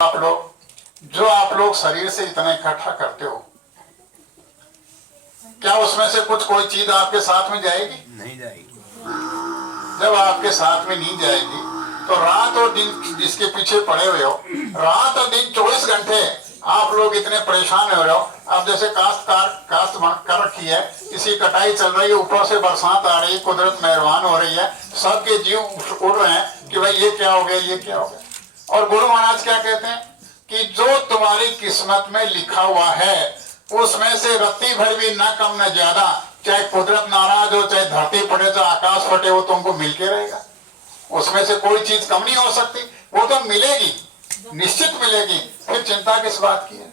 आप लोग शरीर से इतना इकट्ठा करते हो, क्या उसमें से कुछ कोई चीज आपके साथ में जाएगी? नहीं जाएगी। जब आपके साथ में नहीं जाएगी तो रात और दिन जिसके पीछे पड़े हुए हो, रात और दिन 24 घंटे आप लोग इतने परेशान हो रहे हो। अब जैसे काश्त कर रखी है, किसी कटाई चल रही है, ऊपर से बरसात आ रही है, कुदरत मेहरबान हो रही है, सबके जीव उड़ रहे हैं कि भाई ये क्या हो गया, ये क्या हो गया। और गुरु महाराज क्या कहते हैं कि जो तुम्हारी किस्मत में लिखा हुआ है उसमें से रत्ती भर भी न कम न ज्यादा, चाहे कुदरत नाराज हो, चाहे धरती फटे, चाहे आकाश फटे, वो तुमको मिलके रहेगा। उसमें से कोई चीज कम नहीं हो सकती, वो तो मिलेगी, निश्चित मिलेगी। फिर चिंता किस बात की है?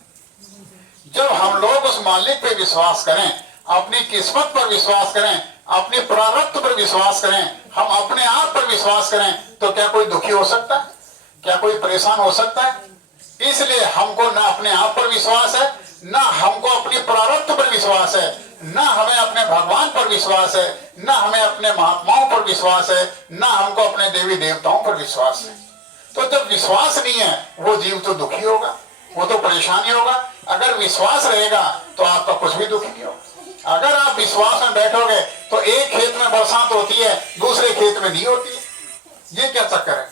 जब हम लोग उस मालिक पे विश्वास करें, अपनी किस्मत पर विश्वास करें, अपने प्रारब्ध पर विश्वास करें, हम अपने आप पर विश्वास करें, तो क्या कोई दुखी हो सकता है? क्या कोई परेशान हो सकता है? इसलिए हमको ना अपने आप पर विश्वास है, ना हमको अपनी प्रारब्ध पर विश्वास है, ना हमें अपने भगवान पर विश्वास है, ना हमें अपने महात्माओं पर विश्वास है, ना हमको अपने देवी देवताओं पर विश्वास है। तो जब विश्वास नहीं है वो जीव तो दुखी होगा, वो तो परेशानी होगा। अगर विश्वास रहेगा तो आपका कुछ भी दुखी नहीं होगा। अगर आप विश्वास में बैठोगे तो एक खेत में बरसात होती है, दूसरे खेत में नहीं होती है। ये क्या चक्कर है?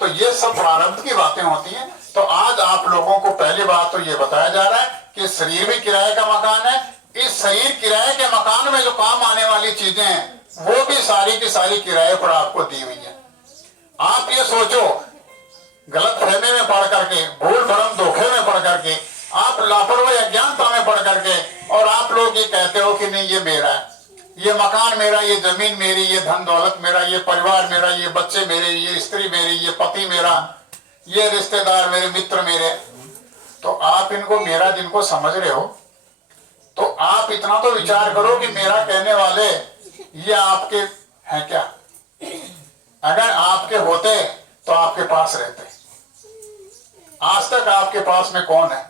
तो ये सब प्रारब्ध की बातें होती हैं। तो आज आप लोगों को पहली बात तो ये बताया जा रहा है कि शरीर भी किराए का मकान है। इस शरीर किराए के मकान में जो काम आने वाली चीजें हैं वो भी सारी की सारी किराए पर आपको दी हुई है। आप ये सोचो, गलत फहमी में पढ़ करके, भूल भरम धोखे में पढ़ करके, आप लापरवाही अज्ञानता में पढ़ करके, और आप लोग ये कहते हो कि नहीं ये मेरा है, ये मकान मेरा, ये जमीन मेरी, ये धन दौलत मेरा, ये परिवार मेरा, ये बच्चे मेरे, ये स्त्री मेरी, ये पति मेरा, ये रिश्तेदार मेरे, मित्र मेरे। तो आप इनको मेरा जिनको समझ रहे हो, तो आप इतना तो विचार करो कि मेरा कहने वाले ये आपके हैं क्या? अगर आपके होते तो आपके पास रहते। आज तक आपके पास में कौन है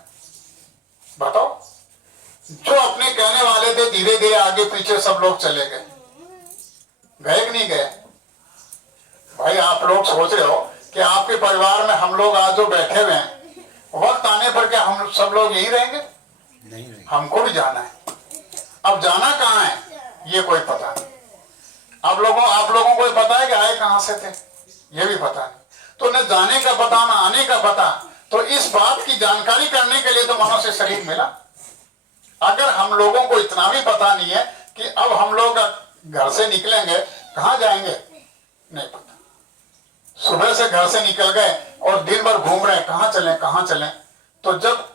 बताओ? जो अपने कहने वाले थे धीरे धीरे आगे पीछे सब लोग चले गए, गए कि नहीं गए? भाई आप लोग सोच रहे हो कि आपके परिवार में हम लोग आज जो बैठे हुए हैं, वक्त आने पर क्या हम सब लोग यही रहेंगे? नहीं रहेंगे। हमको भी जाना है। अब जाना कहाँ है ये कोई पता नहीं। आप लोगों को पता है कि आए कहां से थे? ये भी पता नहीं। तो न जाने का पता, न आने का पता। तो इस बात की जानकारी करने के लिए तो मनुष्य शरीर मिला। अगर हम लोगों को इतना भी पता नहीं है कि अब हम लोग घर से निकलेंगे, कहां जाएंगे नहीं पता। सुबह से घर से निकल गए और दिन भर घूम रहे, कहां चलें। तो जब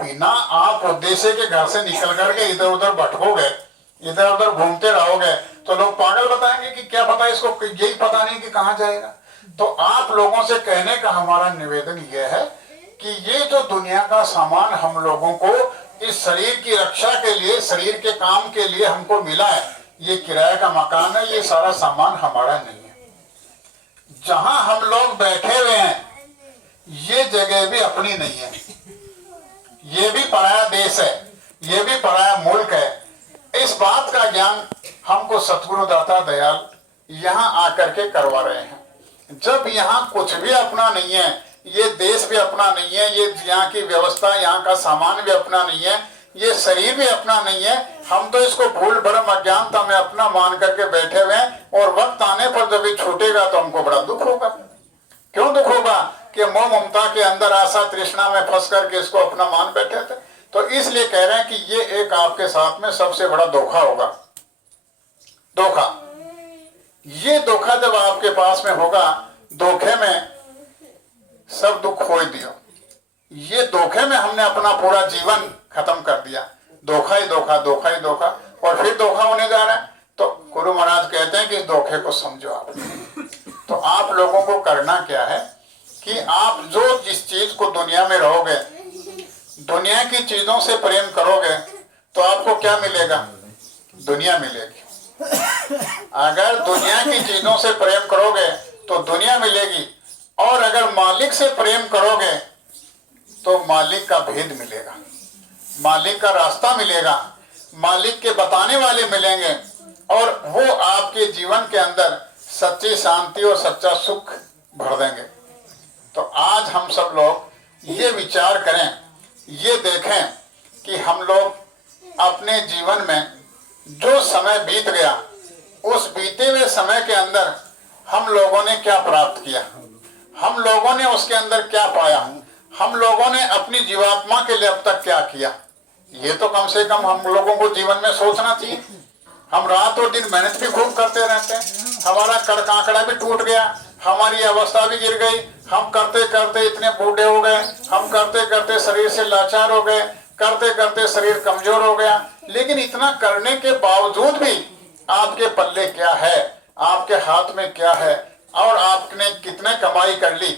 बिना आप उद्देश्य के घर से निकल करके इधर उधर भटकोगे, इधर उधर घूमते रहोगे, तो लोग पागल बताएंगे कि क्या पता इसको, यही पता नहीं कि कहां जाएगा। तो आप लोगों से कहने का हमारा निवेदन यह है कि ये जो दुनिया का सामान हम लोगों को इस शरीर की रक्षा के लिए, शरीर के काम के लिए हमको मिला है, ये किराए का मकान है, ये सारा सामान हमारा नहीं है। जहां हम लोग बैठे हुए हैं ये जगह भी अपनी नहीं है, ये भी पराया देश है, ये भी पराया मुल्क है। इस बात का ज्ञान हमको सतगुरु दाता दयाल यहाँ आकर के करवा रहे हैं। जब यहाँ कुछ भी अपना नहीं है, ये देश भी अपना नहीं है, ये यहाँ की व्यवस्था, यहाँ का सामान भी अपना नहीं है, ये शरीर भी अपना नहीं है, हम तो इसको भूल भरम अज्ञानता में अपना मान करके बैठे हुए हैं। और वक्त आने पर जब ये छूटेगा तो हमको बड़ा दुख होगा। क्यों दुख होगा? कि मोह ममता के अंदर, आशा तृष्णा में फंस करके इसको अपना मान बैठे थे। तो इसलिए कह रहे हैं कि ये एक आपके साथ में सबसे बड़ा धोखा होगा। धोखा, ये धोखा जब आपके पास में होगा, धोखे में सब दुख खोई दियो। ये धोखे में हमने अपना पूरा जीवन खत्म कर दिया। धोखा ही धोखा, धोखा ही धोखा, और फिर धोखा होने जा रहा है। तो गुरु महाराज कहते हैं कि इस धोखे को समझो आप। तो आप लोगों को करना क्या है कि आप जो जिस चीज को दुनिया में रहोगे, दुनिया की चीजों से प्रेम करोगे तो आपको क्या मिलेगा? दुनिया मिलेगी। अगर दुनिया की चीजों से प्रेम करोगे तो दुनिया मिलेगी, और अगर मालिक से प्रेम करोगे तो मालिक का भेद मिलेगा, मालिक का रास्ता मिलेगा, मालिक के बताने वाले मिलेंगे, और वो आपके जीवन के अंदर सच्ची शांति और सच्चा सुख भर देंगे। तो आज हम सब लोग ये विचार करें, ये देखें कि हम लोग अपने जीवन में जो समय बीत गया, उस बीते हुए समय के अंदर हम लोगों ने क्या प्राप्त किया, हम लोगों ने उसके अंदर क्या पाया, हम लोगों ने अपनी जीवात्मा के लिए अब तक क्या किया। ये तो कम से कम हम लोगों को जीवन में सोचना चाहिए। हम रात और दिन मेहनत भी खूब करते रहते हैं, हमारा कड़ कांकड़ा भी टूट गया, हमारी अवस्था भी गिर गई, हम करते करते इतने बूढ़े हो गए, हम करते करते शरीर से लाचार हो गए, करते करते शरीर कमजोर हो गया। लेकिन इतना करने के बावजूद भी आपके पल्ले क्या है, आपके हाथ में क्या है, और आपने कितने कमाई कर ली,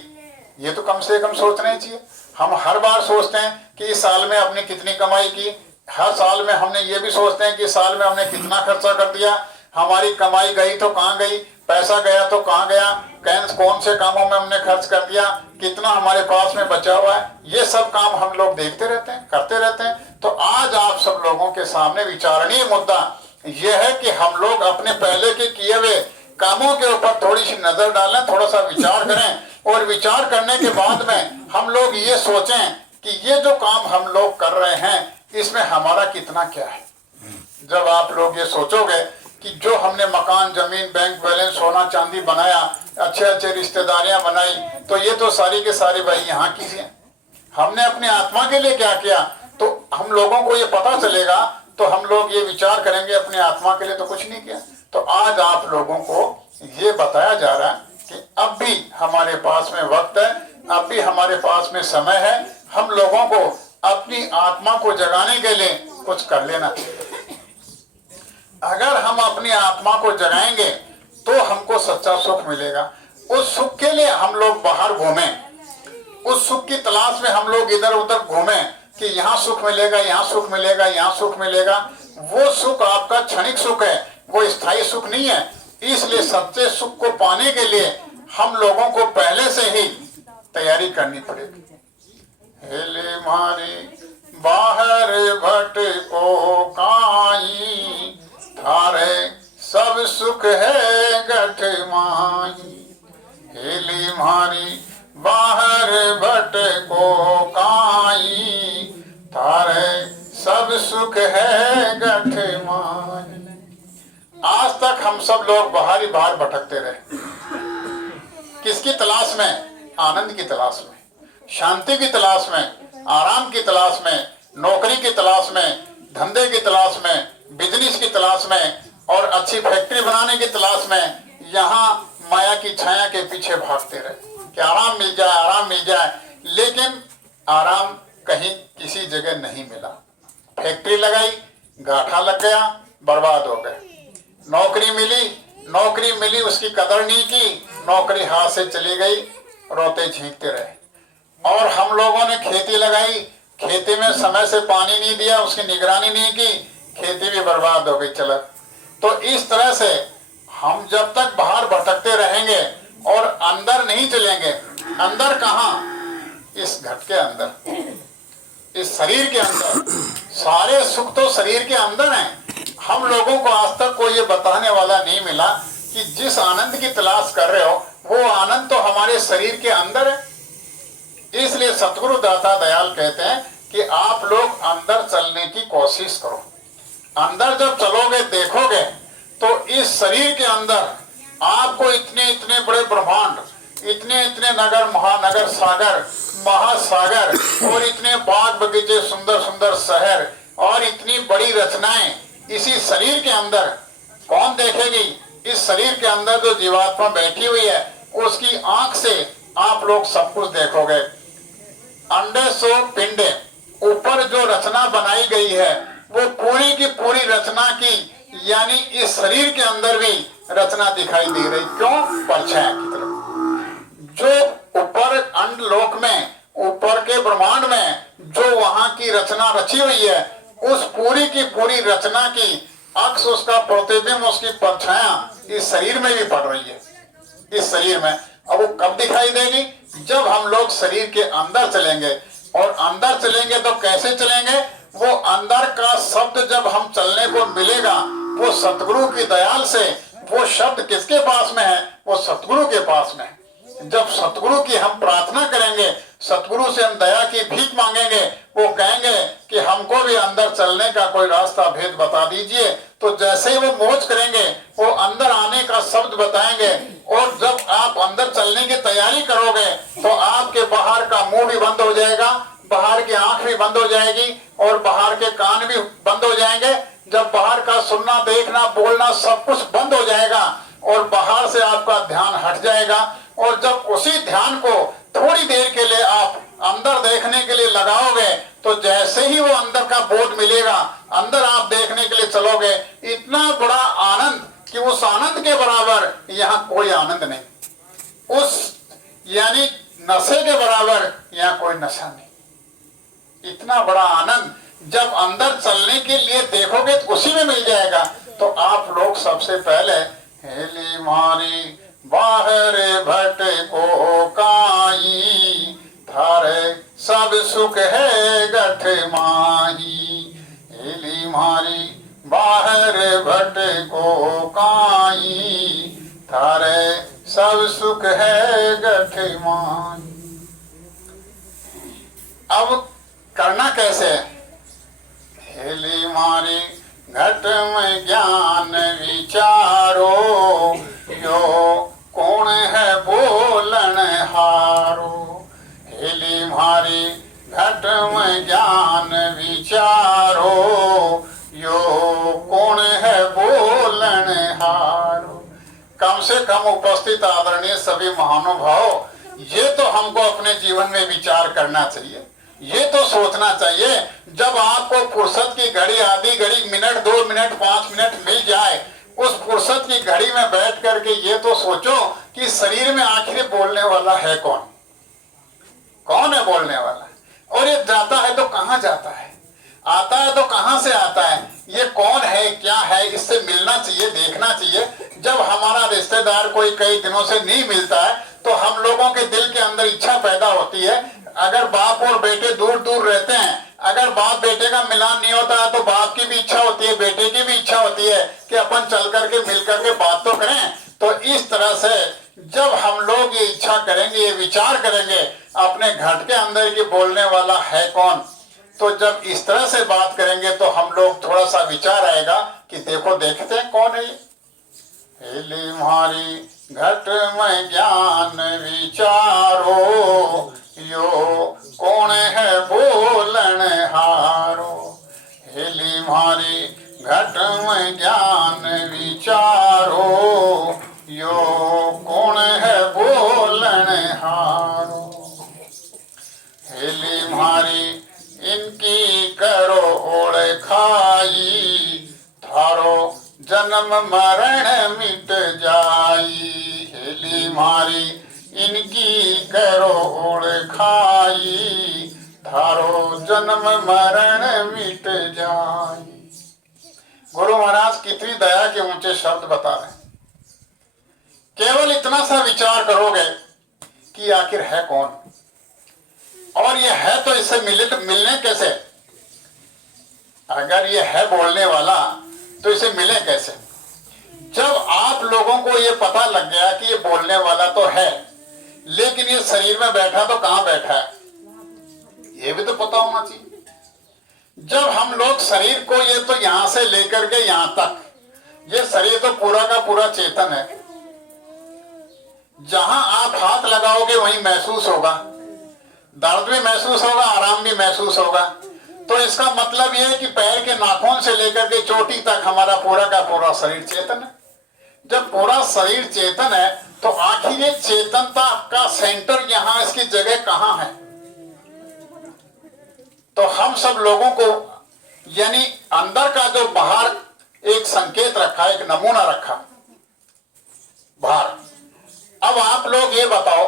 ये तो कम से कम सोचना ही चाहिए। हम हर बार सोचते हैं कि इस साल में हमने कितनी कमाई की, हर साल में हमने ये भी सोचते हैं कि साल में हमने कितना खर्चा कर दिया, हमारी कमाई गई तो कहाँ गई, पैसा गया तो कहाँ गया, कौन से कामों में हमने खर्च कर दिया, कितना हमारे पास में बचा हुआ है। ये सब काम हम लोग देखते रहते हैं, करते रहते हैं। तो आज आप सब लोगों के सामने विचारणीय मुद्दा यह है कि हम लोग अपने पहले के किए हुए कामों के ऊपर थोड़ी सी नजर डालें, थोड़ा सा विचार करें, और विचार करने के बाद में हम लोग ये सोचें कि ये जो काम हम लोग कर रहे हैं इसमें हमारा कितना क्या है। जब आप लोग ये सोचोगे कि जो हमने मकान, जमीन, बैंक बैलेंस, सोना चांदी बनाया, अच्छे अच्छे रिश्तेदारियां बनाई, तो ये तो सारी के सारी भाई यहाँ की हैं। हमने अपने आत्मा के लिए क्या किया, तो हम लोगों को ये पता चलेगा, तो हम लोग ये विचार करेंगे अपने आत्मा के लिए तो कुछ नहीं किया। तो आज आप लोगों को ये बताया जा रहा है कि अब भी हमारे पास में वक्त है, अब भी हमारे पास में समय है, हम लोगों को अपनी आत्मा को जगाने के लिए कुछ कर लेना चाहिए। अगर हम अपनी आत्मा को जगाएंगे तो हमको सच्चा सुख मिलेगा। उस सुख के लिए हम लोग बाहर घूमें, उस सुख की तलाश में हम लोग इधर उधर घूमें कि यहाँ सुख मिलेगा, यहाँ सुख मिलेगा, यहाँ सुख मिलेगा। वो सुख आपका क्षणिक सुख है, वो स्थायी सुख नहीं है। इसलिए सच्चे सुख को पाने के लिए हम लोगों को पहले से ही तैयारी करनी पड़ेगी। हेले मारी बाहर भटको काई, थारे सब सुख है गठ माई। हेली मारी बाहर भटको काई, थारे सब सुख है गठ माई। आज तक हम सब लोग बाहर ही बाहर भटकते रहे। किसकी तलाश में? आनंद की तलाश में, शांति की तलाश में, आराम की तलाश में, नौकरी की तलाश में, धंधे की तलाश में, बिजनेस की तलाश में, और अच्छी फैक्ट्री बनाने की तलाश में। यहाँ माया की छाया के पीछे भागते रहे कि आराम मिल जाए, आराम मिल जाए। लेकिन आराम कहीं किसी जगह नहीं मिला। फैक्ट्री लगाई, गाठा लग गया, बर्बाद हो गए। नौकरी मिली, उसकी कदर नहीं की, नौकरी हाथ से चली गई, रोते झींकते रहे। और हम लोगों ने खेती लगाई, खेती में समय से पानी नहीं दिया, उसकी निगरानी नहीं की, खेती भी बर्बाद हो गई। चला तो इस तरह से हम जब तक बाहर भटकते रहेंगे और अंदर नहीं चलेंगे, अंदर कहाँ? इस घट के अंदर, इस शरीर के अंदर। सारे सुख तो शरीर के अंदर हैं। हम लोगों को आज तक कोई ये बताने वाला नहीं मिला कि जिस आनंद की तलाश कर रहे हो वो आनंद तो हमारे शरीर के अंदर है। इसलिए सतगुरु दाता दयाल कहते हैं कि आप लोग अंदर चलने की कोशिश करो। अंदर जब चलोगे, देखोगे, तो इस शरीर के अंदर आपको इतने इतने बड़े ब्रह्मांड, इतने इतने नगर, महानगर, सागर, महासागर, और इतने बाग बगीचे, सुंदर सुंदर शहर, और इतनी बड़ी रचनाएं इसी शरीर के अंदर कौन देखेगी? इस शरीर के अंदर जो जीवात्मा बैठी हुई है उसकी आंख से आप लोग सब कुछ देखोगे। अंडे सो पिंडे, ऊपर जो रचना बनाई गई है वो पूरी की पूरी रचना की, यानी इस शरीर के अंदर भी रचना दिखाई दे रही। क्यों? परछाई की तरफ। जो ऊपर अंड लोक में, ऊपर के ब्रह्मांड में जो वहां की रचना रची हुई है, उस पूरी की पूरी रचना की अक्स, उसका प्रतिबिंब, उसकी परछाया इस शरीर में भी पड़ रही है। इस शरीर में अब वो कब दिखाई देगी? जब हम लोग शरीर के अंदर चलेंगे। और अंदर चलेंगे तो कैसे चलेंगे? वो अंदर का शब्द जब हम चलने को मिलेगा, वो सतगुरु की दयाल से, वो शब्द किसके पास में है? वो सतगुरु के पास में है। जब सतगुरु की हम प्रार्थना करेंगे सतगुरु से हम दया की भीख मांगेंगे, वो कहेंगे कि हमको भी अंदर चलने का कोई रास्ता भेद बता दीजिए। तो जैसे ही वो मौज करेंगे, वो अंदर आने का शब्द बताएंगे, और जब आप अंदर चलने की तैयारी करोगे तो आपके बाहर का मुंह भी बंद हो जाएगा, बाहर की आंख भी बंद हो जाएगी, और बाहर के कान भी बंद हो जाएंगे। जब बाहर का सुनना, देखना, बोलना सब कुछ बंद हो जाएगा और बाहर से आपका ध्यान हट जाएगा, और जब उसी ध्यान को थोड़ी देर के लिए आप अंदर देखने के लिए लगाओगे, तो जैसे ही वो अंदर का बोध मिलेगा, अंदर आप देखने के लिए चलोगे, इतना बड़ा आनंद कि उस आनंद के बराबर यहाँ कोई आनंद नहीं, उस यानी नशे के बराबर यहाँ कोई नशा नहीं। इतना बड़ा आनंद जब अंदर चलने के लिए देखोगे तो उसी में मिल जाएगा। तो आप लोग सबसे पहले हेली मारी बाहर भटको काई, थारे सब सुख है गठ माही। हेली मारी बाहर भटको काई, थारे सब सुख है गठ माही। अब करना कैसे? हेली मारी घट में ज्ञान विचारो, यो कौन है बोलन हारो। हेली मारी घट में ज्ञान विचारो, यो कौन है बोलन हारो। कम से कम उपस्थित आदरणीय सभी महानुभाव, ये तो हमको अपने जीवन में विचार करना चाहिए, ये तो सोचना चाहिए। जब आपको फुर्सत की घड़ी, आधी घड़ी, मिनट, 2 मिनट, 5 मिनट मिल जाए, उस फुर्सत की घड़ी में बैठ करके ये तो सोचो कि शरीर में आखिर बोलने वाला है कौन? कौन है बोलने वाला? और ये जाता है तो कहाँ जाता है, आता है तो कहाँ से आता है, ये कौन है, क्या है, इससे मिलना चाहिए, देखना चाहिए। जब हमारा रिश्तेदार कोई कई दिनों से नहीं मिलता है तो हम लोगों के दिल के अंदर इच्छा पैदा होती है। अगर बाप और बेटे दूर दूर रहते हैं, अगर बाप बेटे का मिलान नहीं होता है तो बाप की भी इच्छा होती है, बेटे की भी इच्छा होती है कि अपन चल करके मिल करके बात तो करें। तो इस तरह से जब हम लोग ये इच्छा करेंगे, ये विचार करेंगे अपने घट के अंदर की बोलने वाला है कौन, तो जब इस तरह से बात करेंगे तो हम लोग थोड़ा सा विचार आएगा कि देखो देखते हैं कौन है ये। हेली मारी घट में ज्ञान विचारो, यो कौन है बोलन हारो। हेली मारी घट में ज्ञान विचारो, यो कौन है बोलन हारो। हेली मारी इनकी करो ओढ़ खाई, थारो जन्म मरण मिट जाई। हेली मारी इनकी करो ओढ़ खाई, थारो जन्म मरण मिट जाई। गुरु महाराज कितनी दया के ऊंचे शब्द बता रहे हैं। केवल इतना सा विचार करोगे कि आखिर है कौन, और ये है तो इससे मिलने कैसे? अगर ये है बोलने वाला तो इसे मिले कैसे? जब आप लोगों को ये पता लग गया कि ये बोलने वाला तो है, लेकिन ये शरीर में बैठा तो कहाँ बैठा है, ये भी तो पता होना चाहिए। जब हम लोग शरीर को, ये तो यहां से लेकर के यहां तक, ये शरीर तो पूरा का पूरा चेतन है। जहां आप हाथ लगाओगे वहीं महसूस होगा, दर्द भी महसूस होगा, आराम भी महसूस होगा। तो इसका मतलब यह है कि पैर के नाखून से लेकर के चोटी तक हमारा पूरा का पूरा शरीर चेतन है। जब पूरा शरीर चेतन है तो आखिर ये चेतनता का सेंटर यहाँ, इसकी जगह कहाँ है? तो हम सब लोगों को, यानी अंदर का जो बाहर एक संकेत रखा, एक नमूना रखा बाहर। अब आप लोग ये बताओ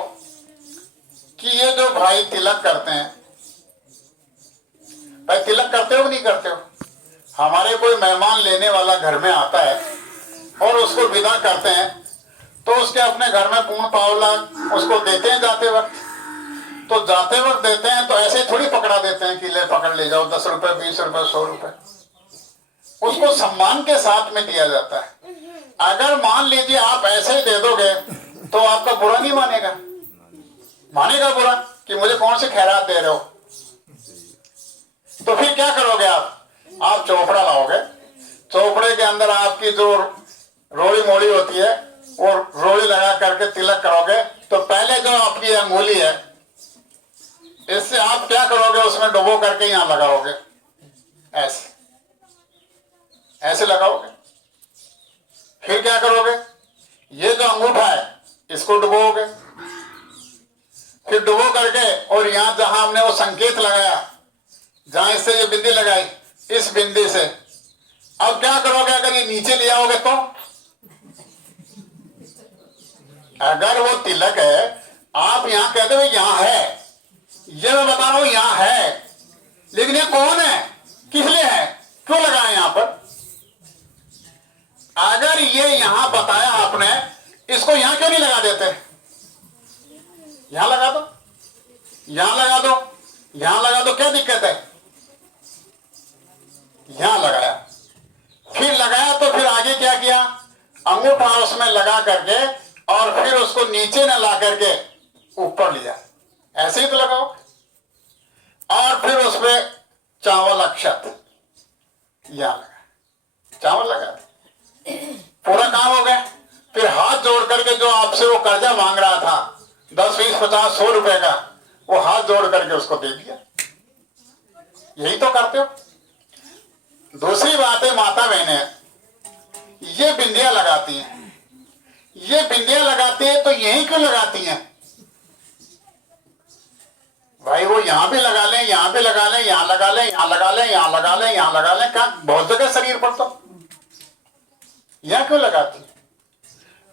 कि ये जो भाई तिलक करते हैं, भाई तिलक करते हो नहीं करते हो? हमारे कोई मेहमान लेने वाला घर में आता है और उसको विदा करते हैं तो उसके अपने घर में पूर्ण पावला उसको देते हैं जाते वक्त। तो जाते वक्त देते हैं तो ऐसे थोड़ी पकड़ा देते हैं कि ले पकड़ ले जाओ, 10 रुपए, 20 रुपए, 100 रुपए। उसको सम्मान के साथ में दिया जाता है। अगर मान लीजिए आप ऐसे ही दे दोगे तो आपका बुरा नहीं मानेगा, मानेगा बुरा कि मुझे कौन सी खैरात दे रहे हो। तो फिर क्या करोगे आप चोपड़ा लाओगे, चोपड़े के अंदर आपकी जो रोड़ी मोड़ी होती है वो रोड़ी लगा करके तिलक करोगे। तो पहले जो आपकी अंगुली है इससे आप क्या करोगे, उसमें डुबो करके यहां लगाओगे, ऐसे ऐसे लगाओगे। फिर क्या करोगे, ये जो अंगूठा है इसको डुबोगे, फिर डुबो करके और यहां जहां हमने वो संकेत लगाया, जहां इससे ये बिंदी लगाई, इस बिंदी से अब क्या करोगे, अगर ये नीचे ले आओगे तो अगर वो तिलक है, आप यहां कहते हो यहां है, ये मैं बता रहा हूं यहां है, लेकिन ये कौन है, किस लिए है, क्यों लगाया यहां पर। अगर ये यहां बताया आपने, इसको यहां क्यों नहीं लगा देते, यहां लगा दो, यहां लगा दो, यहां लगा दो, क्या दिक्कत है। यहां लगाया, फिर लगाया तो फिर आगे क्या किया, अंगूठा उसमें लगा करके और फिर उसको नीचे न ला करके ऊपर लिया, ऐसे ही तो लगाओ। और फिर उसमें चावल अक्षत यहां लगा, चावल लगा, पूरा काम हो गया। फिर हाथ जोड़ करके जो आपसे वो कर्जा मांग रहा था 10, 20, 50, 100 रुपए का, वो हाथ जोड़ करके उसको दे दिया। यही तो करते हो। दूसरी बात है, माता बहनें ये बिंदियां लगाती हैं, ये बिंदियां लगाती है तो यही क्यों लगाती हैं भाई, वो यहां भी लगा लें, यहां भी लगा लें, यहां लगा लें, यहां लगा लें, यहां लगा लें, यहां लगा लें, क्या बहुत जगह शरीर पर, तो यहां क्यों लगाती।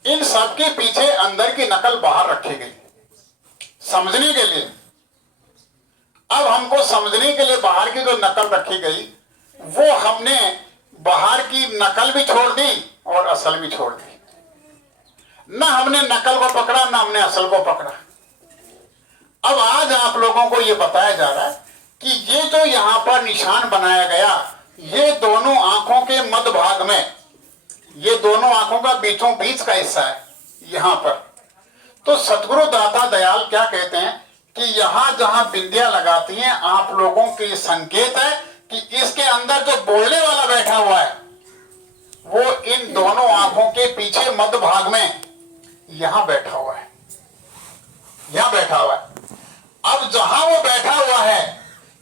इन सब के पीछे अंदर की नकल बाहर रखी गई समझने के लिए। अब हमको समझने के लिए बाहर की जो नकल रखी गई, वो हमने बाहर की नकल भी छोड़ दी और असल भी छोड़ दी। ना हमने नकल को पकड़ा, ना हमने असल को पकड़ा। अब आज आप लोगों को यह बताया जा रहा है कि ये जो यहां पर निशान बनाया गया, ये दोनों आंखों के मध्य भाग में, ये दोनों आंखों का बीचों बीच का हिस्सा है यहां पर। तो सतगुरु दाता दयाल क्या कहते हैं कि यहां जहां बिंदियां लगाती हैं, आप लोगों के संकेत है कि इसके अंदर जो बोलने वाला बैठा हुआ है वो इन दोनों आंखों के पीछे मध्य भाग में यहां बैठा हुआ है, यहां बैठा हुआ है। अब जहां वो बैठा हुआ है,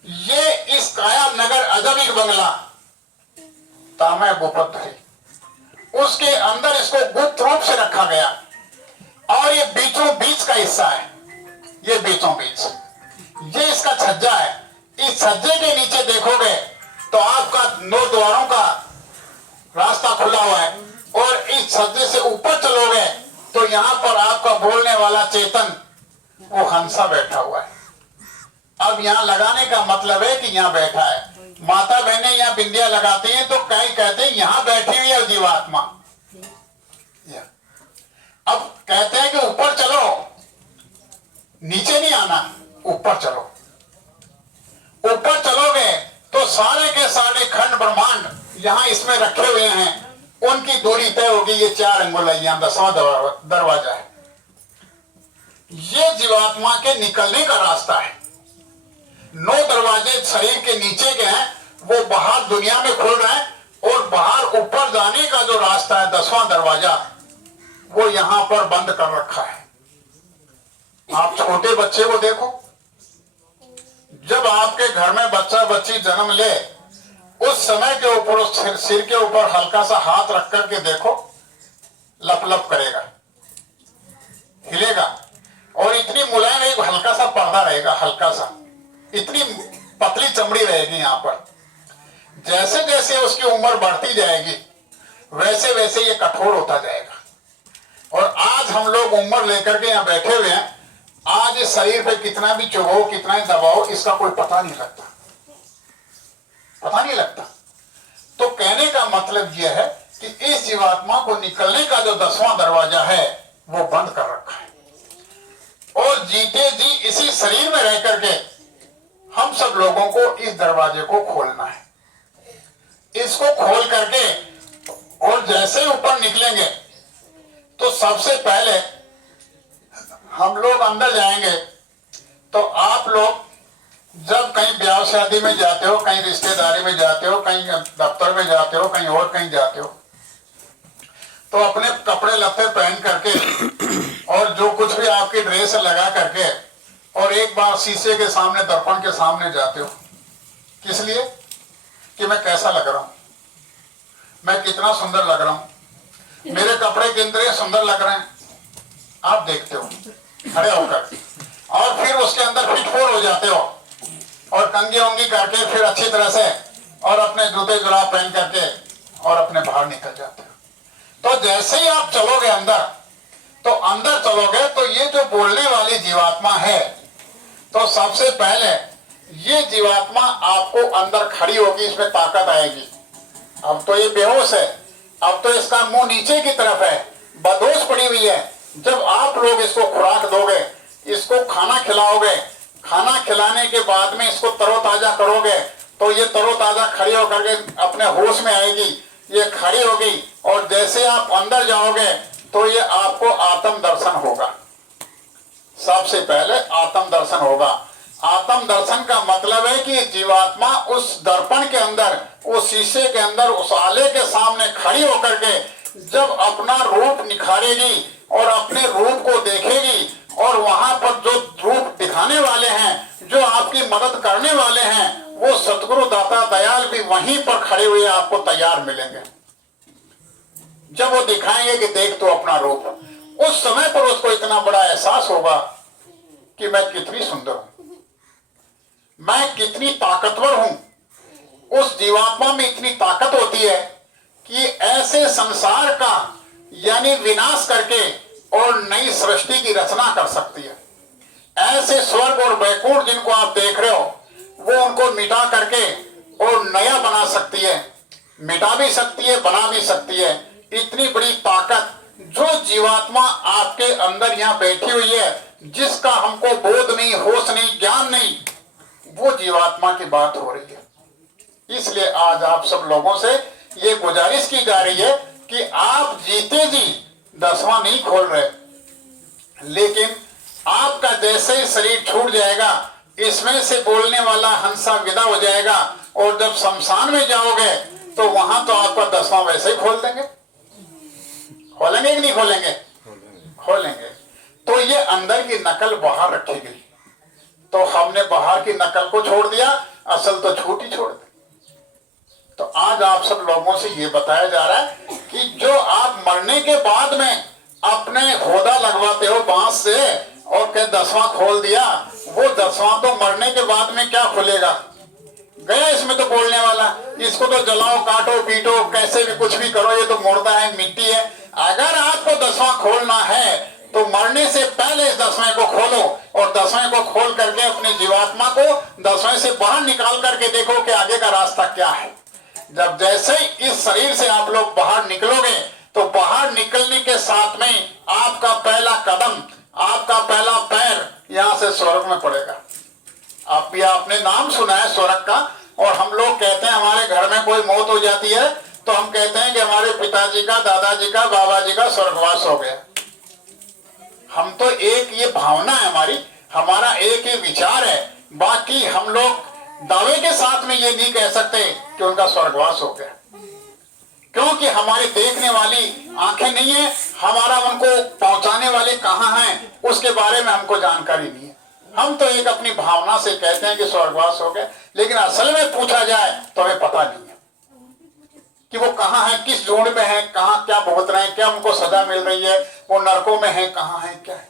ये इस काया नगर अजमिक बंगला तामे गुप्त है, उसके अंदर इसको गुप्त रूप से रखा गया। और ये बीचों बीच का हिस्सा है, ये बीचों बीच, ये इसका छज्जा है। इस छज्जे के नीचे देखोगे तो आपका 9 द्वारों का रास्ता खुला हुआ है, और इस छज्जे से ऊपर चलोगे तो यहां पर आपका बोलने वाला चेतन वो हंसा बैठा हुआ है। अब यहां लगाने का मतलब है कि यहां बैठा है। माता बहनें यहां बिंदियां लगाती हैं तो कई कहते हैं यहां बैठी हुई है जीवात्मा। अब कहते हैं कि ऊपर चलो, नीचे नहीं आना, ऊपर चलो। ऊपर चलोगे तो सारे के सारे खंड ब्रह्मांड यहां इसमें रखे हुए हैं, उनकी दूरी तय होगी। ये 4 अंगुल है, यहां 10वां दरवाजा है। ये जीवात्मा के निकलने का रास्ता है। 9 दरवाजे शरीर के नीचे के हैं, वो बाहर दुनिया में खुल रहे हैं, और बाहर ऊपर जाने का जो रास्ता है 10वां दरवाजा, वो यहां पर बंद कर रखा है। आप छोटे बच्चे को देखो, जब आपके घर में बच्चा बच्ची जन्म ले, उस समय के ऊपर, उस सिर के ऊपर हल्का सा हाथ रख करके देखो, लप लप करेगा, हिलेगा, और इतनी मुलायम एक हल्का सा पर्दा रहेगा, हल्का सा, इतनी पतली चमड़ी रहेगी यहां पर। जैसे जैसे उसकी उम्र बढ़ती जाएगी वैसे वैसे ये कठोर होता जाएगा। और आज हम लोग उम्र लेकर के यहां बैठे हुए हैं, आज इस शरीर पे कितना भी चुभो, कितना ही दबाओ, इसका कोई पता नहीं लगता, पता नहीं लगता। तो कहने का मतलब यह है कि इस जीवात्मा को निकलने का जो 10वां दरवाजा है वो बंद कर रखा है, और जीते जी इसी शरीर में रह करके हम सब लोगों को इस दरवाजे को खोलना है। इसको खोल करके और जैसे ही ऊपर निकलेंगे तो सबसे पहले हम लोग अंदर जाएंगे तो आप लोग जब कहीं ब्याह शादी में जाते हो, कहीं रिश्तेदारी में जाते हो, कहीं दफ्तर में जाते हो, कहीं और कहीं जाते हो, तो अपने कपड़े लत्ते पहन करके और जो कुछ भी आपकी ड्रेस लगा करके और एक बार शीशे के सामने, दर्पण के सामने जाते हो। किस लिए? कि मैं कैसा लग रहा हूं, मैं कितना सुंदर लग रहा हूं, मेरे कपड़े कितने सुंदर लग रहे हैं। आप देखते हो खड़े होकर, और फिर उसके अंदर फिटफोर हो जाते हो और कंगी उंगी करके फिर अच्छी तरह से और अपने जूते जुराब पहन करके और अपने बाहर निकल जाते हो। तो जैसे ही आप चलोगे अंदर, तो अंदर चलोगे तो ये जो बोलने वाली जीवात्मा है, तो सबसे पहले ये जीवात्मा आपको अंदर खड़ी होगी, इसमें ताकत आएगी। अब तो ये बेहोश है, अब तो इसका मुंह नीचे की तरफ है, बदहोश पड़ी हुई है। जब आप लोग इसको खुराक दोगे, इसको खाना खिलाओगे, खाना खिलाने के बाद में इसको तरोताजा करोगे, तो ये तरोताजा खड़ी होकर के अपने होश में आएगी, ये खड़ी होगी। और जैसे आप अंदर जाओगे तो ये आपको आत्म दर्शन होगा। सबसे पहले आत्म दर्शन होगा। आत्म दर्शन का मतलब है कि जीवात्मा उस दर्पण के अंदर, उस शीशे के अंदर, उस आले के सामने खड़ी होकर के जब अपना रूप निखारेगी और अपने रूप को देखेगी, और वहां पर जो रूप दिखाने वाले हैं, जो आपकी मदद करने वाले हैं, वो सतगुरु दाता दयाल भी वहीं पर खड़े हुए आपको तैयार मिलेंगे। जब वो दिखाएंगे कि देख तो अपना रूप, उस समय पर उसको इतना बड़ा एहसास होगा कि मैं कितनी सुंदर हूं, मैं कितनी ताकतवर हूं। उस जीवात्मा में इतनी ताकत होती है कि ऐसे संसार का यानी विनाश करके और नई सृष्टि की रचना कर सकती है। ऐसे स्वर्ग और वैकुंठ जिनको आप देख रहे हो, वो उनको मिटा करके और नया बना सकती है, मिटा भी सकती है, बना भी सकती है। इतनी बड़ी ताकत जो जीवात्मा आपके अंदर यहाँ बैठी हुई है, जिसका हमको बोध नहीं, होश नहीं, ज्ञान नहीं, वो जीवात्मा की बात हो रही है। इसलिए आज आप सब लोगों से ये गुजारिश की जा रही है कि आप जीते जी 10वां नहीं खोल रहे, लेकिन आपका जैसे ही शरीर छूट जाएगा, इसमें से बोलने वाला हंसा विदा हो जाएगा, और जब शमशान में जाओगे तो वहां तो आपका 10वां वैसे ही खोल देंगे। खोलेंगे कि नहीं खोलेंगे? खोलेंगे। तो ये अंदर की नकल बाहर रखी गई, तो हमने बाहर की नकल को छोड़ दिया, असल तो छूट ही छोड़ दी। तो आज आप सब लोगों से ये बताया जा रहा है कि जो आप मरने के बाद में अपने होदा लगवाते हो बांस से और के 10वां खोल दिया, वो 10वां तो मरने के बाद में क्या खुलेगा? गया इसमें तो बोलने वाला, इसको तो जलाओ, काटो, पीटो, कैसे भी कुछ भी करो, ये तो मुर्दा है, मिट्टी है। अगर आपको 10वां खोलना है तो मरने से पहले इस 10वें को खोलो, और 10वें को खोल करके अपनी जीवात्मा को 10वें से बाहर निकाल करके देखो कि आगे का रास्ता क्या है। जब जैसे इस शरीर से आप लोग बाहर निकलोगे, तो बाहर निकलने के साथ में आपका पहला कदम, आपका पहला पैर यहाँ से स्वर्ग में पड़ेगा। आप भी आपने नाम सुना है स्वर्ग का, और हम लोग कहते हैं हमारे घर में कोई मौत हो जाती है तो हम कहते हैं कि हमारे पिताजी का, दादाजी का, बाबा जी का स्वर्गवास हो गया। हम तो एक ये भावना है हमारी, हमारा एक ही विचार है, बाकी हम लोग दावे के साथ में ये नहीं कह सकते कि उनका स्वर्गवास हो गया, क्योंकि हमारी देखने वाली आंखें नहीं है, हमारा उनको पहुंचाने वाले कहाँ हैं उसके बारे में हमको जानकारी नहीं है। हम तो एक अपनी भावना से कहते हैं कि स्वर्गवास हो गया, लेकिन असल में पूछा जाए तो हमें पता नहीं है कि वो कहाँ है, किस जोड़ में है, कहाँ क्या भुगत रहे हैं, क्या उनको सजा मिल रही है, वो नरकों में है, कहाँ है, क्या है।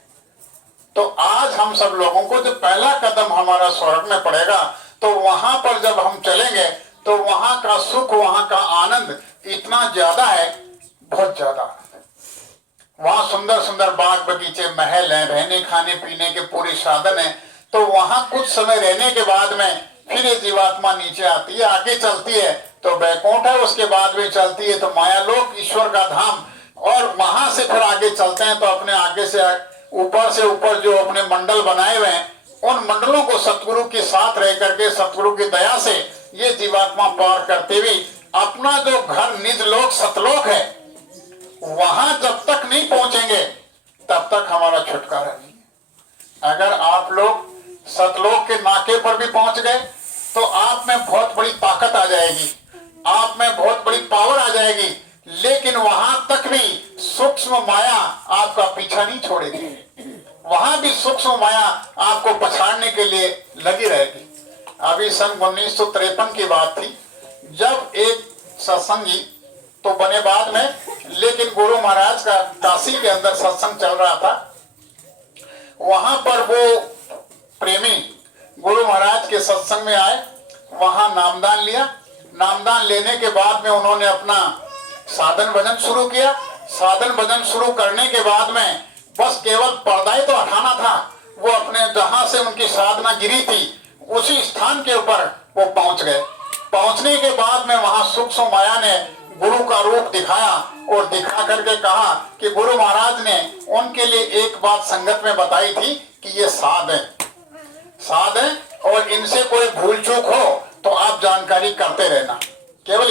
तो आज हम सब लोगों को जो पहला कदम हमारा स्वर्ग में पड़ेगा, तो वहां पर जब हम चलेंगे तो वहां का सुख, वहां का आनंद इतना ज्यादा है, बहुत ज्यादा आनंद है। वहां सुंदर सुंदर बाग बगीचे, महल है, रहने खाने पीने के पूरे साधन है। तो वहां कुछ समय रहने के बाद में फिर ये जीवात्मा नीचे आती है, आगे चलती है तो वैकुंठ है, उसके बाद भी चलती है तो मायालोक, ईश्वर का धाम, और वहां से फिर आगे चलते हैं तो अपने आगे से ऊपर जो अपने मंडल बनाए हुए हैं, उन मंडलों को सतगुरु के साथ रह करके, सतगुरु की दया से ये जीवात्मा पार करते हुए अपना जो घर निज लोक सतलोक है, वहां जब तक नहीं पहुंचेंगे तब तक हमारा छुटकारा नहीं है। अगर आप लोग सतलोक के नाके पर भी पहुंच गए तो आप में बहुत बड़ी ताकत आ जाएगी, आप में बहुत बड़ी पावर आ जाएगी, लेकिन वहां तक भी सूक्ष्म माया आपका पीछा नहीं छोड़ेगी, वहां भी सूक्ष्म माया आपको पछाड़ने के लिए लगी रहेगी। अभी सन 1953 की बात थी, जब एक सत्संगी तो बने बाद में, लेकिन गुरु महाराज का काशी के अंदर सत्संग चल रहा था। वहां पर वो प्रेमी गुरु महाराज के सत्संग में आए, वहां नामदान लिया। नामदान लेने के बाद में उन्होंने अपना साधन भजन शुरू किया। साधन भजन शुरू करने के बाद में बस केवल पर्दा ही तो हटाना था, वो अपने जहां से उनकी साधना गिरी थी उसी स्थान के ऊपर वो पहुंच गए। पहुंचने के बाद में वहां सूक्ष्म माया ने गुरु का रूप दिखाया और दिखा करके कहा कि गुरु महाराज ने उनके लिए एक बात संगत में बताई थी कि ये साध है और इनसे कोई भूल चूक हो तो आप जानकारी करते रहना।